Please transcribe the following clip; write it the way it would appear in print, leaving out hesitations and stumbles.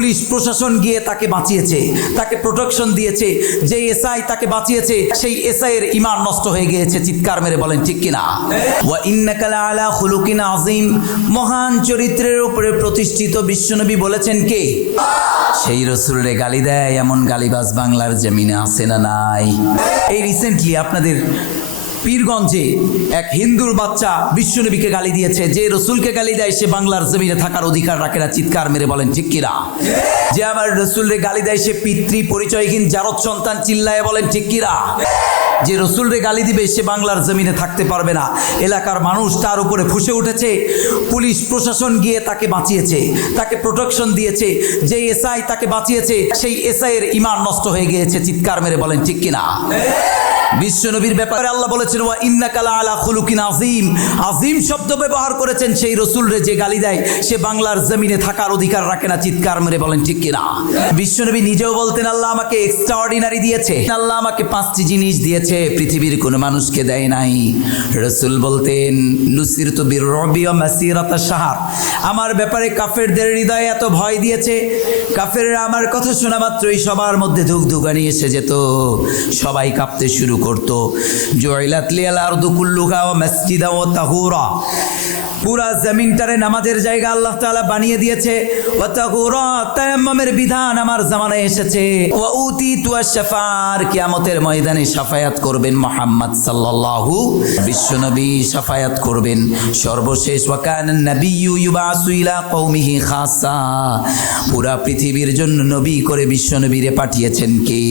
Police প্রশাসন গিয়ে তাকে বাঁচিয়েছে, তাকে প্রোটেকশন দিয়েছে। যে এসআই তাকে বাঁচিয়েছে সেই এসআই এর ঈমান নষ্ট হয়ে গিয়েছে। চিৎকার মেরে বলেন ঠিক কিনা? ওয়া ইন্নাকা লাআলা খুলুকিন আযীম, মহান চরিত্রের উপরে প্রতিষ্ঠিত বিশ্বনবী বলেছেন কে? সেই রসুলরে গালি দেয় এমন গালিবাজ বাংলার জমিনে আছে না নাই? এই রিসেন্টলি আপনাদের পীরগঞ্জে এক হিন্দুর বাচ্চা বিশ্বনবীকে গালি দিয়েছে। যে রসুলকে গালি দেয় সে বাংলার জমিনে থাকার অধিকার রাখে না। চিৎকার মেরে বলেন ঠিক কিনা? যে আমার রসুলরে গালি দেয় সে পিতৃ পরিচয়হীন জারদ সন্তান। চিল্লায় বলেন ঠিক কিনা? যে রসুলরে গালি দিবে সে বাংলার জমিনে থাকতে পারবে না। এলাকার মানুষ তার উপরে ফুঁসে উঠেছে। পুলিশ প্রশাসন গিয়ে তাকে বাঁচিয়েছে, তাকে প্রোটেকশন দিয়েছে। যে এসআই তাকে বাঁচিয়েছে সেই এসআই এর ঈমান নষ্ট হয়ে গিয়েছে। চিৎকার মেরে বলেন ঠিক কিনা? বিশ্বনবীর ব্যাপারে আল্লাহ বলেছেন ওয়া ইন্নাকা লাআলা খুলুকিন আযীম। আযীম শব্দ ব্যবহার করেছেন সেই রসুলরে যে গালি দেয় সে বাংলার জমিনে থাকার অধিকার রাখে না। চিৎকার মেরে বলেন ঠিক কিনা? বিশ্বনবী নিজেও বলতেন আল্লাহ আমাকে এক্সট্রাঅর্ডিনারি দিয়েছে, আল্লাহ আমাকে 5টি জিনিস দিয়েছে, পৃথিবীর কোনো মানুষকে দেয় নাই। রসুল বলতেন নুসিরতু বির-রুবি ওয়া মাসিরাতা শাহর, আমার ব্যাপারে কাফেরদের হৃদয়ে এত ভয় দিয়েছে, কাফেররা আমার কথা শোনা মাত্রই সবার মধ্যে ধুকধুকানি এসে যেত, সবাই কাঁপতে শুরু করতো। জুইলাত লিয়াল আরদু কুল্লুহা ওয়া মাসজিদা ওয়া তাহুরা, পুরা জমিনটারে নামাজের জায়গা আল্লাহ তাআলা বানিয়ে দিয়েছে। ওয়া তাহুরা, তায়াম্মুমের বিধান আমার জামানায় এসেছে। ওয়া উতিতু আশ-শাফাআত, কিয়ামতের ময়দানে শাফায়াত করবেন মুহাম্মদ সাল্লাল্লাহু, বিশ্বনবী শাফায়াত করবেন। সর্বশেষ ওয়া কানান নাবিয়্যু ইউবাসু ইলা কওমিহি খাসা, পুরা পৃথিবীর জন্য নবী করে বিশ্বনবীরে পাঠিয়েছেন কে?